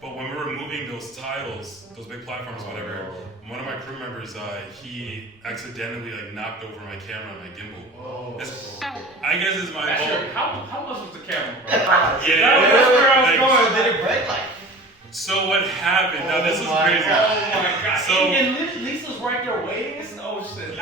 But when we were moving those tiles, those big platforms, whatever, one of my crew members, he accidentally like knocked over my camera and my gimbal. I guess it's my fault. How much was the camera, bro? Yeah. Where did it break like? So what happened? Now this is crazy. Oh my god. So and Lisa's right there waiting. Oh shit.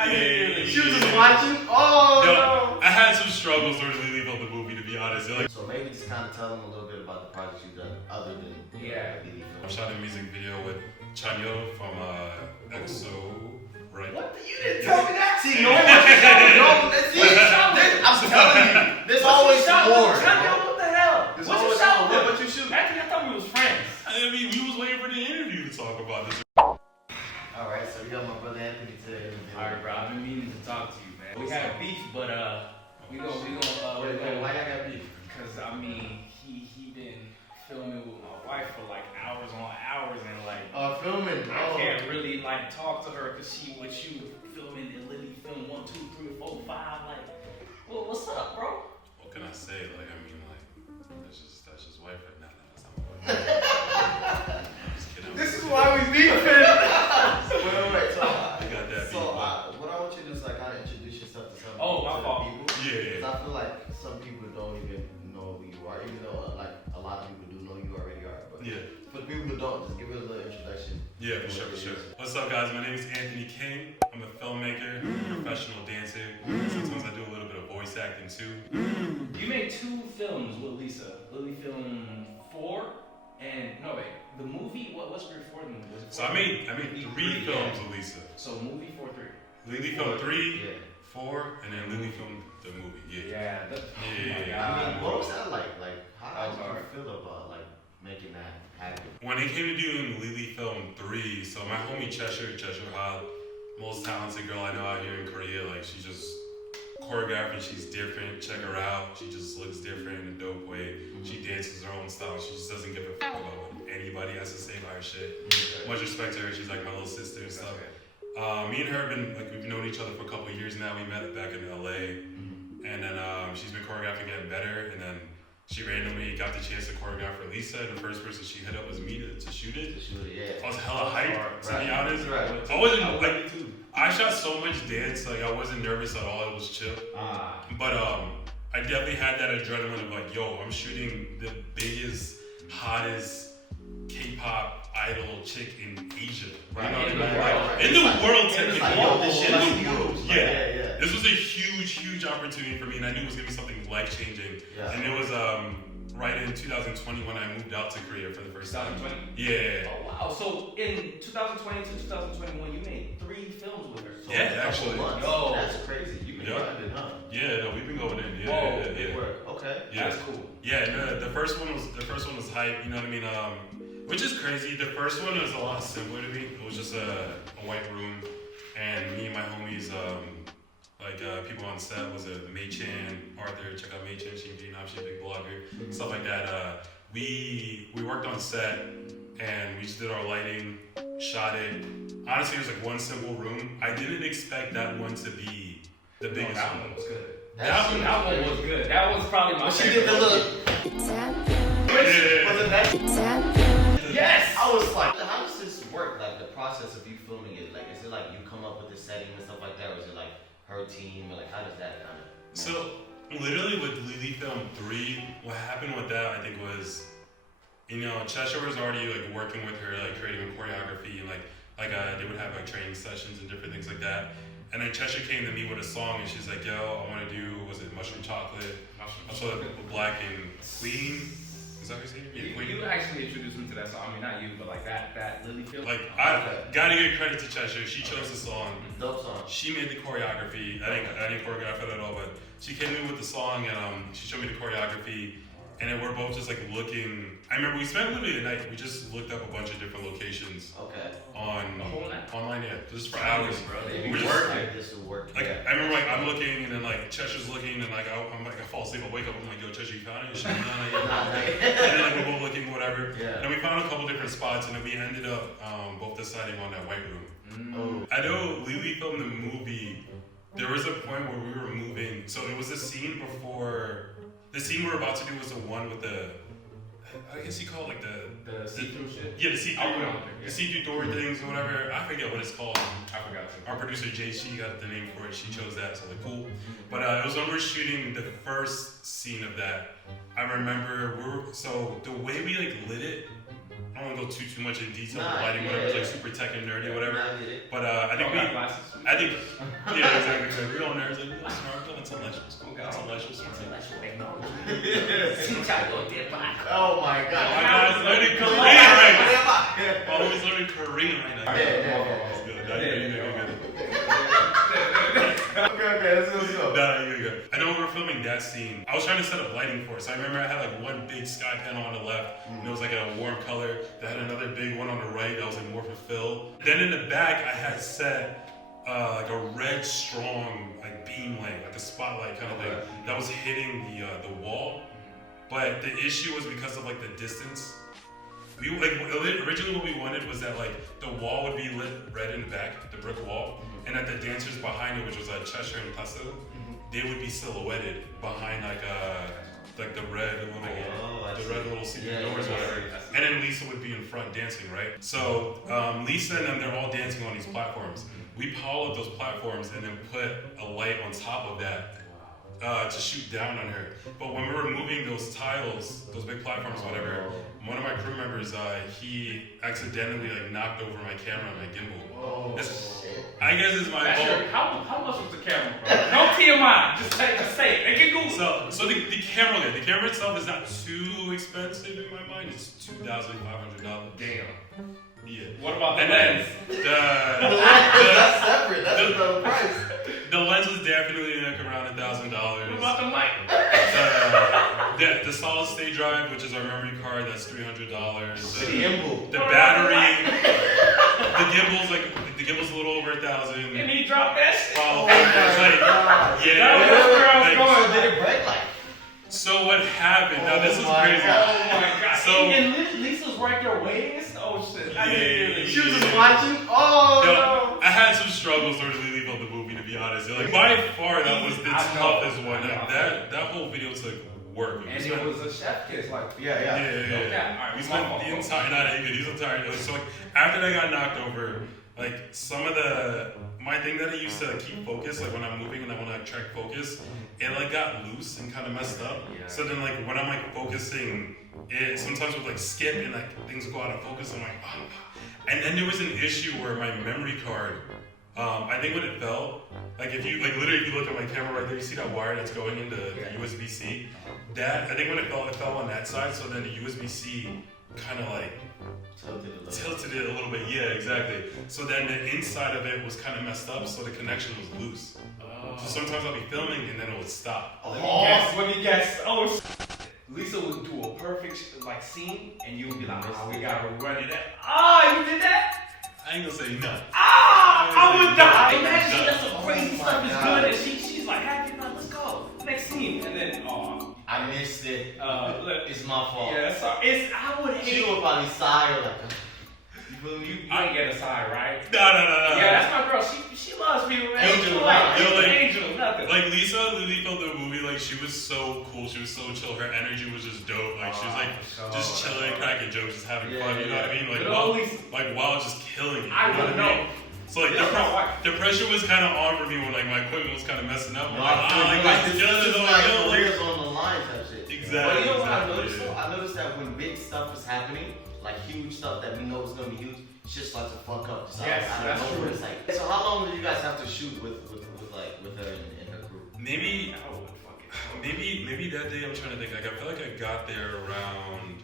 She was just watching. Oh no. I had some struggles during the lead of the movie, to be honest. Like, So maybe just kind of tell them a little bit about the projects you've done, other than I shot a music video with Chanyo from EXO, right? What? You didn't tell me that. See, no one wants to I'm telling you, there's always more. What the hell? There's What you always shot more. with? What you shoot? Actually, I thought we was friends. I mean, we was waiting for the interview to talk about this. All right, so we got my brother Anthony today. Alright, bro. I've been meaning to talk to you, man. We had beef, but we gon' Why y'all got beef? Cause I mean, he been filming with my wife for like hours on hours, and like Filming. I can't really like talk to her because she with you filming and Lily film 1, 2, 3, 4, 5. Like, well, what's up, bro? What can I say? Like, I mean, like, that's just wife right now. That's not my wife. I'm just kidding. This is why we beefing. Wait. So, I got that beef. What I want you to do is like kind of introduce yourself to some My fault. Yeah. people. Because I feel like some people don't even know who you are, even though like a lot of people do know who you already are. But for the people who don't, just give us a little introduction. Yeah, for sure. What's up, guys? My name is Anthony King. I'm a filmmaker, professional dancer. Sometimes I do a little bit of voice acting too. You made 2 films with Lisa. Lily film 4, and the movie. What's before the movie? So I made 3 films with Lisa. So movie 4, 3. Lily filmed 3, 4, and then Lily filmed the movie. Yeah. I mean, what was that like? Like, how did you feel about like making that happen? When it came to doing Lily film 3, so my homie Cheshire Ha, most talented girl I know out here in Korea, like she just choreographed, she's different. Check her out. She just looks different in a dope way. She dances her own style. She just doesn't give a fuck about what anybody has to say about her shit. Much respect to her. She's like my little sister and stuff. Me and her have been like, we've known each other for a couple of years now. We met back in LA, and then she's been choreographing, getting better, and then she randomly got the chance to choreograph for Lisa, and the first person she hit up was me to shoot it. I was hella hyped, to be honest. I wasn't like, I shot so much dance, like I wasn't nervous at all. It was chill. But I definitely had that adrenaline of like, yo, I'm shooting the biggest, hottest K-pop idol chick in Asia. Right. In the world, technically. Yeah. This was a huge opportunity for me, and I knew it was gonna be something life-changing. Yeah. And it was right in 2020 when I moved out to Korea for the first time. 2020? Yeah. Oh wow. So in 2020 to 2021, you made 3 films with her. So Yeah, actually. Yo, that's crazy. You been grinding, huh? Yeah, no, we've been going in. Yeah. Okay. Yeah. That's cool. Yeah, no, the first one was hype. You know what I mean? Which is crazy. The first one was a lot simpler to me. It was just a white room, and me and my homies, people on set was Mei Chan, Arthur. Check out Mei Chan. She's a big blogger, stuff like that. We worked on set, and we just did our lighting, shot it. Honestly, it was like one simple room. I didn't expect that one to be the biggest. That one was good. That one was good. That was probably my She favorite. did the little. Was it that? Yes! I was like, how does this work? Like the process of you filming it? Like, is it like you come up with the setting and stuff like that, or is it like her team, or like how does that kind of? So literally with Lily Film 3, what happened with that I think was, Cheshire was already like working with her, like creating a choreography, and they would have like training sessions and different things like that. And then Cheshire came to me with a song, and she's like, yo, I want to do, was it Mushroom Chocolate? Also Black and Queen. Is that what you're saying? Yeah, You actually introduced me to that song. I mean, not you, but like that Lily film. Like, I gotta give credit to Cheshire. She chose the song. Dope song. She made the choreography. I didn't choreograph it at all, but she came in with the song, and she showed me the choreography. And then we're both just like looking. I remember we spent literally the night. We just looked up a bunch of different locations. Okay. Online, yeah, just for hours. Bro, We're just working. This will work. Like I remember, like I'm looking, and then like Cheshire's looking, and like I'm like I fall asleep. I wake up. I'm like, yo, Cheshire, you found it? She's like, no, and then like we're both looking, whatever. Yeah. And we found a couple different spots, and then we ended up both deciding on that white room. Oh. I know Lily filmed the movie. There was a point where we were moving, so it was a scene before. The scene we were about to do was the one with the I guess you call it like The see-through shit? Yeah, the see-through. Yeah. The see-through door things or whatever. I forget what it's called. I forgot too. Our producer Jay, she got the name for it. She chose that, so like cool. But it was when we were shooting the first scene of that. I remember so the way we like lit it. I don't want to go too much in detail. The lighting, whatever, it's like super tech and nerdy, whatever. But I think yeah, exactly. We're all nerds. Like, we're smart. That's intellectuals. That's intellectuals. Oh my God! My guy's learning Korean right now. Oh, he's learning Korean right now. That's good. Okay, let's go. Nah, you're good. I know we were filming that scene. I was trying to set up lighting for it. So I remember I had like one big sky panel on the left, and it was like a warm color. That had another big one on the right that was like more for fill. Then in the back, I had set like a red strong like beam light, like a spotlight kind of thing that was hitting the wall. But the issue was because of like the distance. We like originally what we wanted was that like the wall would be lit red in the back, the brick wall, and that the dancers behind it, which was Cheshire and Tasso, they would be silhouetted behind like the red little see-through doors, whatever. And then Lisa would be in front dancing, right? So Lisa and them, they're all dancing on these platforms. We hollowed those platforms and then put a light on top of that to shoot down on her. But when we were moving those tiles, those big platforms, whatever, one of my crew members, he accidentally like knocked over my camera and my gimbal. I guess it's my fault. How much was the camera, bro? No TMI. Just say it. Make it cool. So the camera itself is not too expensive in my mind. It's $2,500. Damn. Yeah. What about the lens? That's separate. That's another price. The lens was definitely like around $1,000. What about the mic? The solid state drive, which is our memory card, that's $300. The gimbal. The battery. The gimbal's a little over $1,000. And he dropped that shit. Oh my God. Yeah. So did it break like? So what happened? Now this is crazy. Oh my God. So and Lisa's right there waiting. Oh shit. She was just watching. Oh no. I had some struggles towards the leave of the movie, to be honest. Like by far that was the toughest one. Like, that whole video took work. And it was a chef kiss, like Yeah. Okay. We spent the entire night. He's entire. So like after they got knocked over, like my thing that I used to keep focus, like when I'm moving and I want to track focus, it like got loose and kind of messed up. Yeah. So then like when I'm like focusing, it sometimes would like skip and like things go out of focus. I'm like, oh. And then there was an issue where my memory card, I think when it fell, like if you look at my camera right there, you see that wire that's going into the USB-C. That I think when it fell on that side. So then the USB-C kind of like tilted it a little bit. Yeah, exactly. So then the inside of it was kind of messed up, so the connection was loose. So sometimes I'll be filming and then it would stop. Let me guess. Oh, Lisa would do a perfect like scene, and you would be like, "Oh, we gotta run it out." You did that? I ain't gonna say no. I would die. Imagine she does some crazy stuff is good, and she's like, "Happy, let's go." Next scene, and then I missed it. It's my fault. Yeah, sorry. I would hate. She would probably sigh like. You ain't get a sign, right? No. Yeah, that's my girl. She loves people, man. Angel, nothing. Like Lisa literally filmed the movie, like she was so cool, she was so chill, her energy was just dope. Like she was like just chilling, cracking jokes, just having fun, you know what I mean? Like while just killing it. I don't know. So like the pressure was kind of on for me when like my equipment was kind of messing up. Careers on the line type shit. Exactly. But you know what I noticed though? I noticed that when big stuff is happening, like huge stuff that we know is gonna be huge, shit starts to fuck up. Yes, that's true. It's like, so how long did you guys have to shoot with her and her crew? Maybe that day I'm trying to think. Like I feel like I got there around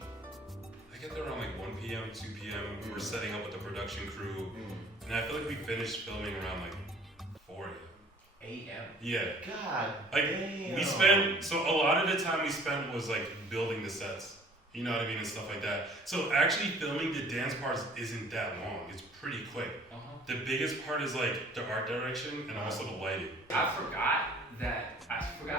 like 1 p.m., 2 p.m. We were setting up with the production crew, and I feel like we finished filming around like 4 a.m. Yeah. God. Like damn. we spent a lot of the time we spent was like building the sets. You know what I mean, and stuff like that. So actually filming the dance parts isn't that long. It's pretty quick. The biggest part is like the art direction and also the lighting. I forgot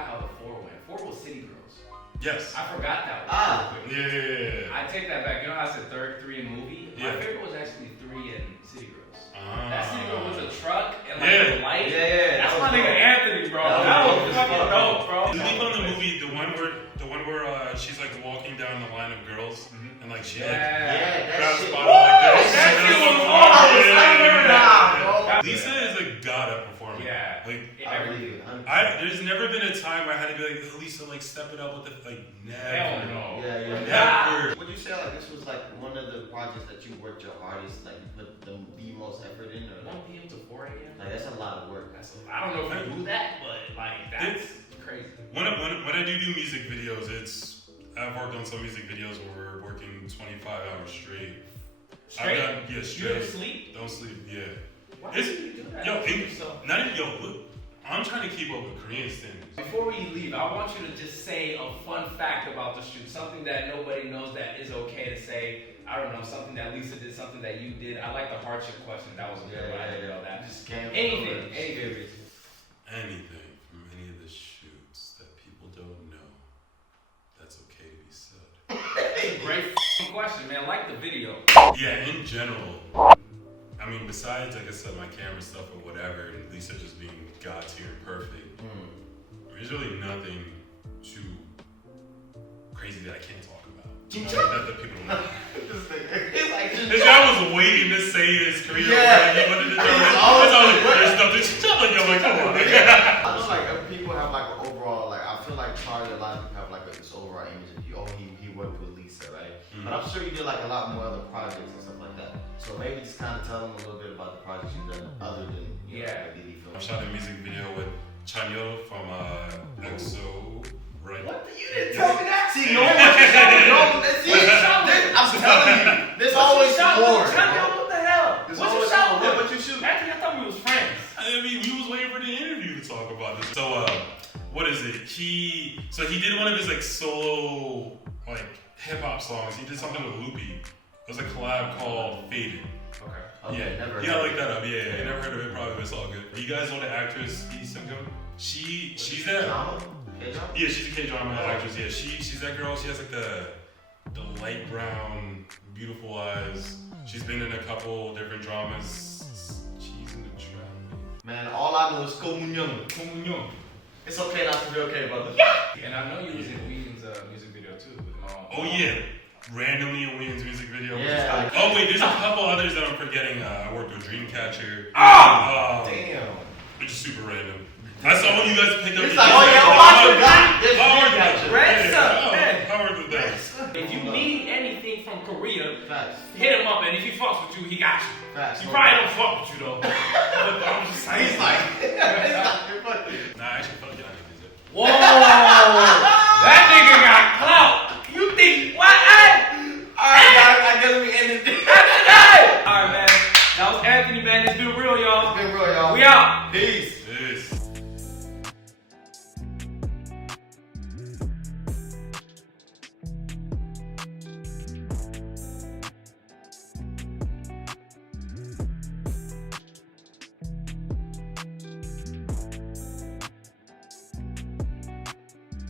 how the 4 went. 4 was City Girls. Yes. I forgot that one. Yeah. I take that back. You know how I said 3 in movie? Yeah. My favorite was actually 3 in City Girls. Ah. That City Girl with the truck and like the light. Yeah. That's my nigga Anthony, bro. That was fucking dope, bro. Did you on the movie the one where she's like walking down the line of girls Like she Yeah, that grabs shit. spot like this. That She shit does was some- awesome. Yeah, I remember that. yeah. Lisa is a god at performing. Yeah. Like I believe it. there's never been a time where I had to be like, oh, Lisa, like step it up with the like never. Hell no. Yeah. Never. Would you say like this was like one of the projects that you worked your hardest, like you put the most effort in, or 1 p.m. to 4 a.m. like that's a lot of work. I don't know if I do that, but like that's crazy. When I do music videos, I've worked on some music videos where we're working 25 hours straight. Straight? I've done, yeah, You straight. don't sleep? Don't sleep, yeah. Why It's- do you do that? Yo, So, not even, look, I'm trying to keep up with Korean standards. before we leave, I want you to just say a fun fact about the shoot. Something that nobody knows that is okay to say. I don't know, something that Lisa did, something that you did. I like the hardship question. That was a good one. I didn't know that. Just can't. Anything. Anything from any of the shoots that people don't know, that's okay to be said. Great f***ing question, man. I like the video. Yeah, in general, I mean, besides, like I said, my camera stuff or whatever, and Lisa just being God tier and perfect, there's really nothing too crazy that I can't talk about. That the people don't know. This guy was waiting to say his career. Yeah. He wanted to know. He's always There's nothing to tell you. I'm like, come on. I know like people have like an overall like I feel like Charlie, a lot of people have like this overall image of you. Oh, he worked with Lisa, right? Mm-hmm. But I'm sure you did like a lot more other projects and stuff like that. So maybe just kind of tell them a little bit about the projects you've done other than Yeah. BD I films. shot a music video with Chanyeol from EXO, right? What? You didn't tell me that? See, no one wants to show me. I'm telling you, there's always more. What the hell? There's What you always shot more. with? What you shoot? Actually, I thought we was friends. I mean, we was waiting for the interview to talk about this. So, what is it? He did one of his like solo like hip hop songs. He did something with Loopy. It was a collab called Faded. Okay, Yeah, never you gotta look that up. Yeah, you never heard of it. Probably, but it's all good. You guys know the actress Lee Seung-gun? She's that. K-drama? Yeah, she's a K-drama actress. Yeah, she's that girl. She has like the light brown, beautiful eyes. She's been in a couple different dramas. She's in the trap. Man, all I know is Komunyong. It's okay not to be okay, brother. And I know you was in Ween's music video too with Mom. Oh yeah, randomly in Williams music video. which is Yeah. like- oh wait, there's a couple others that I'm forgetting. I worked with Dreamcatcher. Damn. Which is super random. I saw when you guys picked up. It's like, oh yeah, I forgot. There's Dreamcatcher. Red Sun, man. I worked with that. If you need anything from Korea, Facts. hit him up, and if he fucks with you, he got you. Facts. He probably don't fuck with you though. But I'm just saying. He's like, it's like, you're fucking. Nah, actually, fuck y'all niggas. Whoa! That nigga got clout. You think what? Alright, guys, I guess we ended it. Alright, man. That was Anthony, man. It's been real, y'all. It's been real, y'all. We out. Peace. Peace.